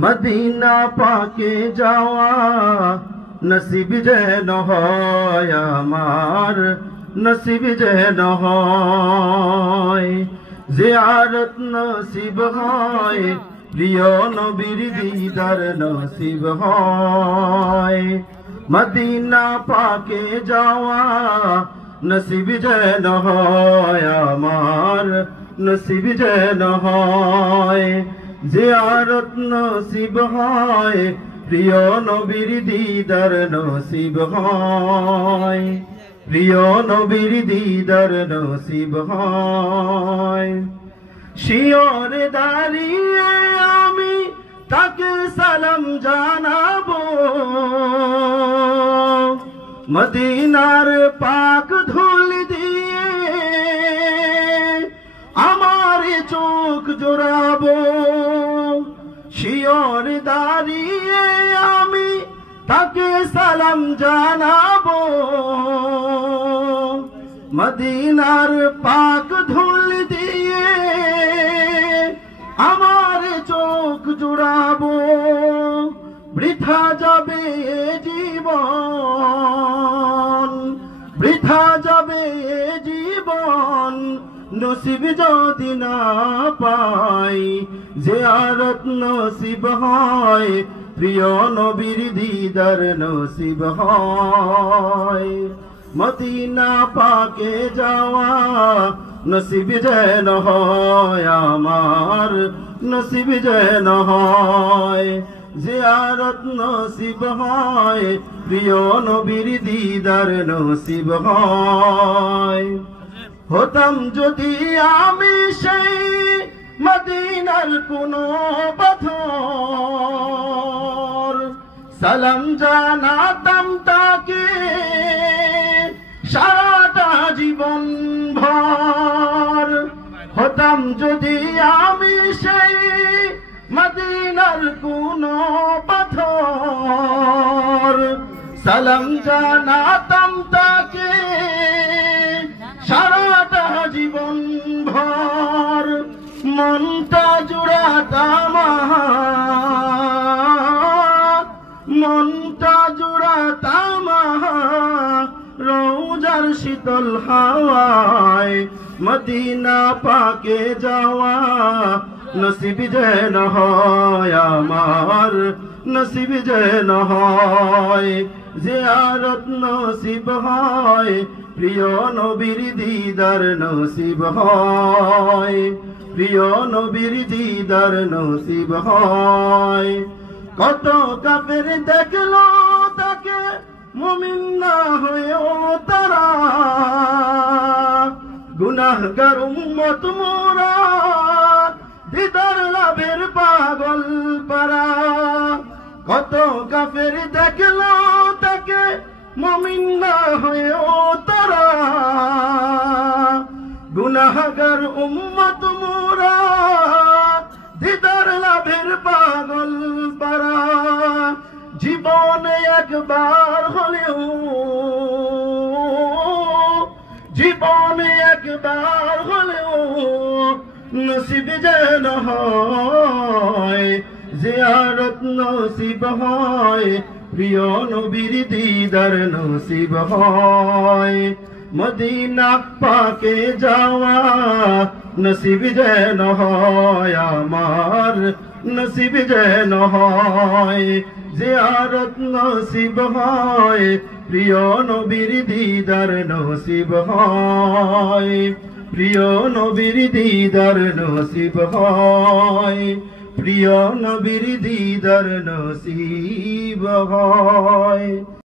Medina পাকে যাওয়া নসিব যেন হয় আমার, নসিব যেন হয়। জিয়ারত নসিব হয়, প্রিয় নবীর দিদার নসিব হয়। মদিনা পাকে যাওয়া নসিব যেন হয় আমার, নসিব যেন হয়। জিয়ারত নসিব হয়, প্রিয় নবীর দিদার নসিব হয়, প্রিয় নবীর দিদার নসিব হয়। শিয়রে দাঁড়িয়ে আমি তাকে সালাম জানাবো, মদিনার পাক ধুল দিয়ে আমার চোখ জোড়াবো। শিয়রে দাঁড়িয়ে আমি তাকে সালাম জানাবো, মদিনার পাক ধুল দিয়ে আমার চোখ জোড়াবো। বৃথা যাবে জীবন, বৃথা যাবে জীবন, নসিব যদি না পাই। জিয়ারত নসিব হয়, প্রিয় নবীর দিদার নসিব হয়। মদিনা পাকে যাওয়া নসিব যেন হয় আমার, নসিব যেন হয়। জিয়ারত নসিব হয়, প্রিয় নবীর দিদার নসিব হয়। হতাম যদি আমি সেই মদিনার কোনো পাথর, সালাম জানাতাম তাকে সারাটা জীবন ভর। হতাম যদি আমি সেই মদিনার কোনো পাথর, সালাম জানাতাম তাকে সারাটা জীবন ভর। মনটা জুড়াতাম, মনটা জুড়াতাম রওজার শীতল হাওয়ায়। মদিনা পাকে যাওয়া নসিব যেন হয় আমার, নসিব যেন হয়। জিয়ারত নসিব হয়, প্রিয় নবীর দিদার নসিব হয়, প্রিয় নবীর দিদার নসিব হয়। কত কাফের দেখলো তাকে মুমিন না হয়েও তারা, গুনাহগার উম্মত মোরা দিদার লাভের পাগল পারা। কত কাফের দেখলো তাকে মুমিন না হয়েও তারা, গুনাহগার উম্মত মোরা দিদার লাভের পাগল পারা। জীবনে একবার হলেও, জীবনে একবার হলেও নসিব যেন হয়। জিয়ারত নসিব হয়, প্রিয় নবীর দিদার নসিব হয়। মদিনা পাকে যাওয়া নসিব যেন হয় আমার, নসিব যেন হয়। জিয়ারত নসিব হয়, প্রিয় নবীর দিদার নসিব হয়, প্রিয় নবীর দিদার নসিব হয়, প্রিয় নবীর দিদার নসিব হয়।